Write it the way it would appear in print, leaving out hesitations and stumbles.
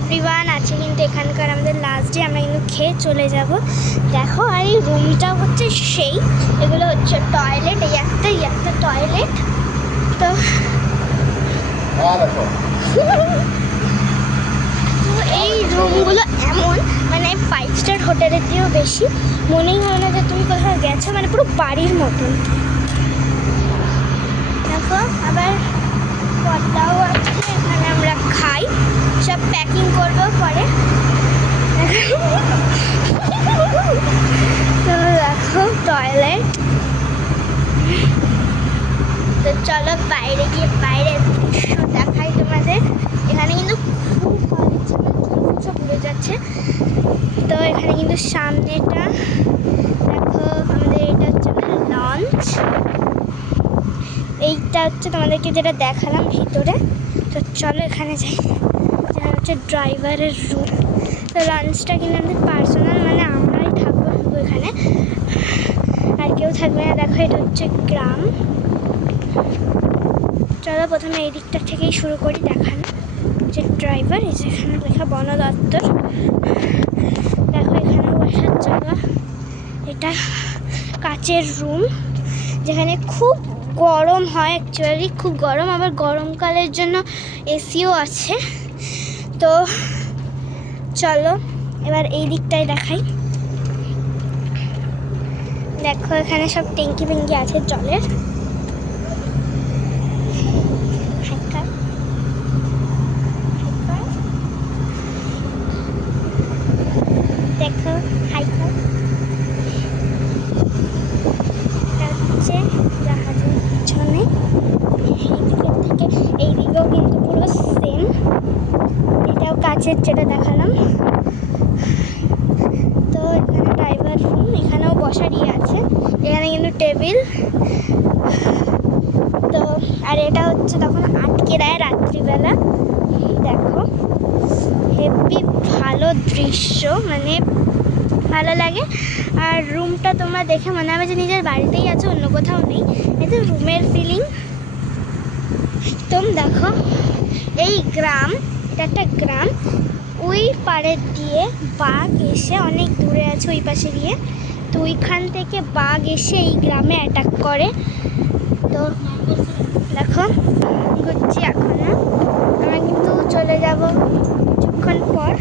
Everyone, আছে কিন্তু এখানকার আমাদের লাস্ট ডে, আমরা কিন্তু খেয়ে চলে যাব। দেখো, আর এই রুমটা হচ্ছে সেই, এগুলো হচ্ছে টয়লেট, এই একটা টয়লেট। তো এই রুমগুলো এমন, মানে 5 স্টার হোটেলের দিয়েও বেশি, মনেই হয় না যে তুমি কোথাও গেছো, মানে পুরো বাড়ির মতন। দেখো, আবার পর্দাও আছে, এখানে আমরা খাই, সব প্যাকিং করবো পরে। তো দেখো টয়লেট। তো চলো বাইরে গিয়ে বাইরের দৃশ্য দেখাই তোমাদের। এখানে কিন্তু খুব সব উড়ে যাচ্ছে। তো এখানে কিন্তু সামনেটা দেখো, আমাদের এটা হচ্ছে লঞ্চ। এইটা হচ্ছে তোমাদেরকে যেটা দেখালাম ভিতরে। তো চলো এখানে যাই, যেটা হচ্ছে ড্রাইভারের রুম। তো লঞ্চটা কিন্তু আমাদের পার্সোনাল, মানে আমরাই থাকবো শুধু এখানে, আর কেউ থাকবে না। দেখো, এটা হচ্ছে গ্রাম। চলো প্রথমে এই দিকটা থেকেই শুরু করি দেখানো। যে ড্রাইভার, এই যে এখানে লেখা বন দপ্তর। দেখো, এখানে বসার জায়গা। এটা কাচের রুম, যেখানে খুব গরম হয়, অ্যাকচুয়ালি খুব গরম, আবার গরমকালের জন্য এসিও আছে। তো চলো এবার এই দিকটায় দেখাই। দেখো, এখানে সব ট্যাঙ্কি ফ্যাঙ্কি আছে জলের। দেখো, হাইকার হচ্ছে জাহাজের পিছনে। এইদিকের থেকে এইদিকেও কিন্তু পুরো সেম, এটাও কাচের যেটা দেখালাম। তো এখানে ড্রাইভার রুম, এখানেও বসারই আছে, এখানে কিন্তু টেবিল। তো আর এটা হচ্ছে তখন আটকে দেয় রাত্রিবেলা। দেখো, হেভি ভালো দৃশ্য, মানে ভালো লাগে। আর রুমটা তোমরা দেখে মনে হবে যে নিজের বাড়িতেই আছো, অন্য কোথাও নেই। এটা রুমের ফিলিং একদম। দেখো, এই গ্রাম, এটা একটা গ্রাম, ওই পাড়ের দিয়ে বাঘ এসে, অনেক দূরে আছে ওই পাশে গিয়ে, তো ওইখান থেকে বাঘ এসে এই গ্রামে অ্যাটাক করে। তো দেখো, ঘুরছি এখন না, আমরা কিন্তু চলে যাব কিছুক্ষণ পর।